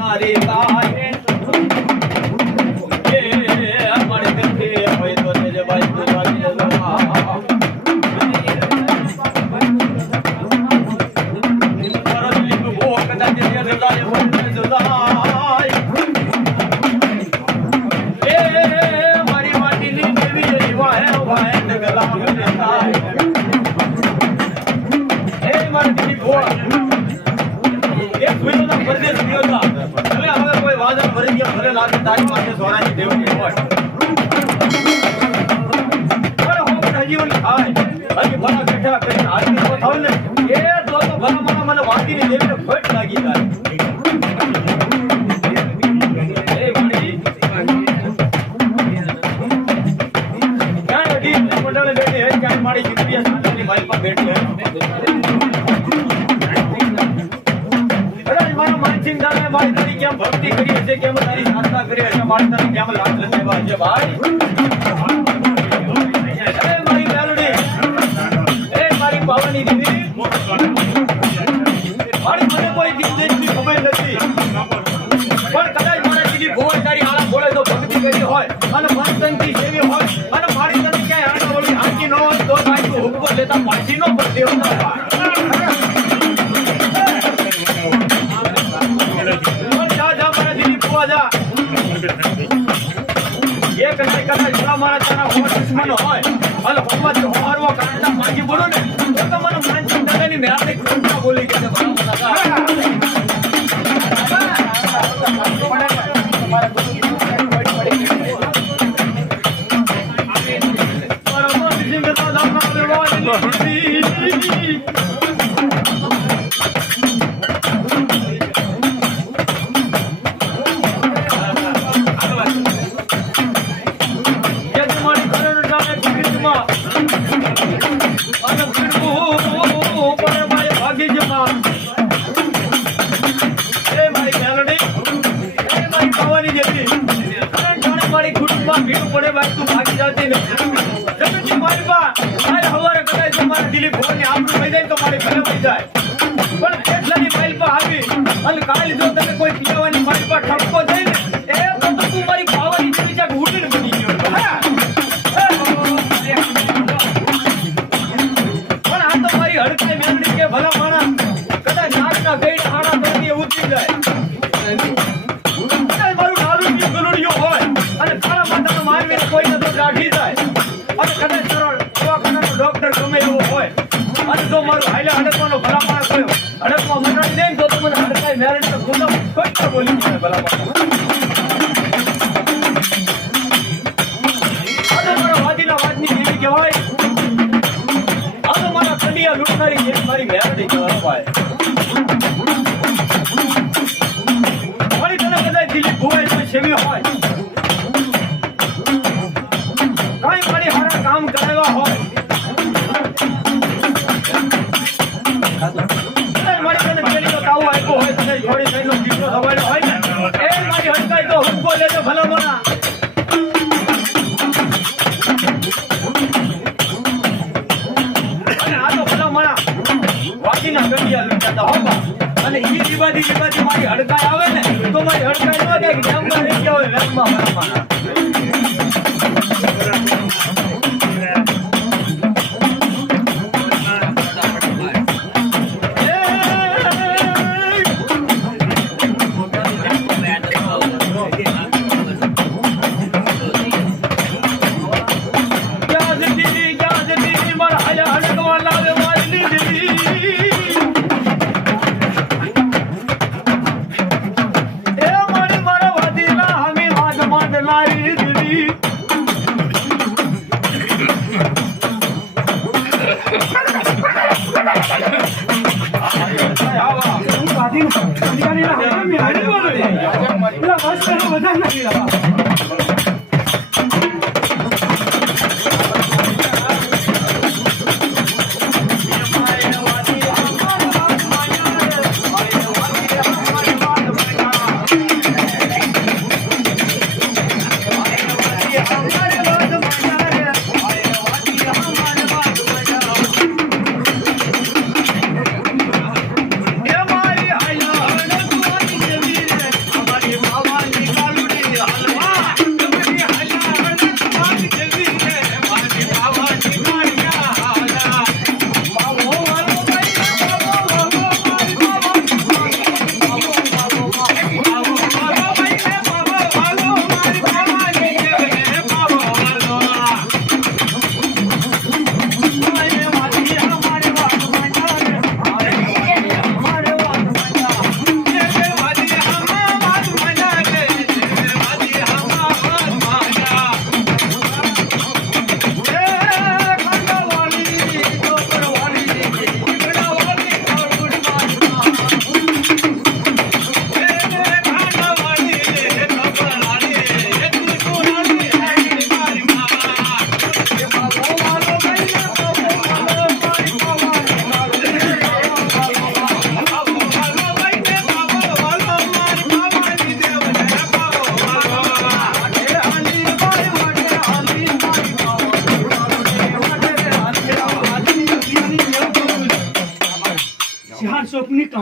મારી ગાય એ અમારી ગંઠે હોય તો તેજે ભાઈ તું વાગી જવા પરદલી કો કદાચ જે રજાય હોય જુદાય એ મારી માટીની દેવી વાહે વાહે ગલા મને થાય એ મારી દીદી ભોળા એક વિરોધા પરદેશ વિરોધા ભલે હવે કોઈ વાદળ ભરી ગયા ભલે લાગે તારી માથે સોનાની દેવની હોય પણ હું હજી થાય હજી ભલા બેઠા બેઠા આદમી તો થાવ ને એ તો ભલા મને વાદીની દેવીને ફટ લાગી જાય એ મારી ક્યાં અઢી મંડળે બેઠી હે ક્યાં મારી દીકરી સાંજની મારી પર બેઠી હે મારી તારી કેમ ભક્તિ કરી હશે કેમ તારી આસ્થા કરી હશે મારી તારી કેમ લાજ લેવા છે ભાઈ એ મારી મેલડી એ મારી પાવાની દીદી મારી મને કોઈ દિલ દેશની ખબર નથી પણ કદાચ મારા દીદી ભોળ તારી આળા ભોળે તો ભક્તિ કરી હોય અને મનતનથી સેવી હોય અને મારી તને ક્યાંય આડા વળી હાંકી ન હોય તો ભાઈ તું હુક્કો લેતા પાછી ન પડતી હોય દુશ્મન હોય અને ભગવત હોરવો કાંટા માંગી બોલો ને તો તમને માનસિક દાદાની મેળાની ખોટા બોલી કે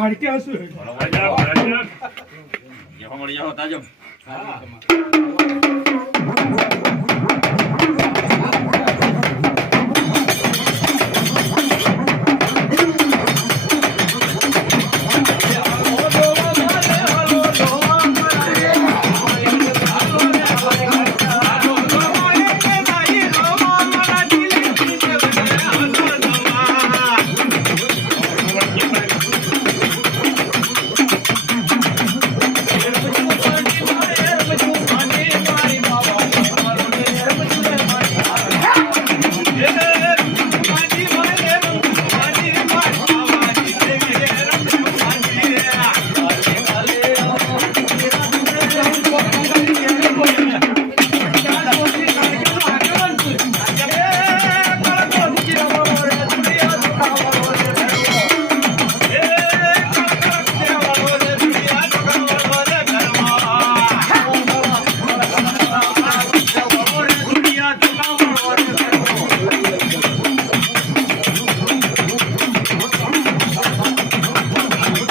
હાડકે હસું મળી જાઓ તાજો. હા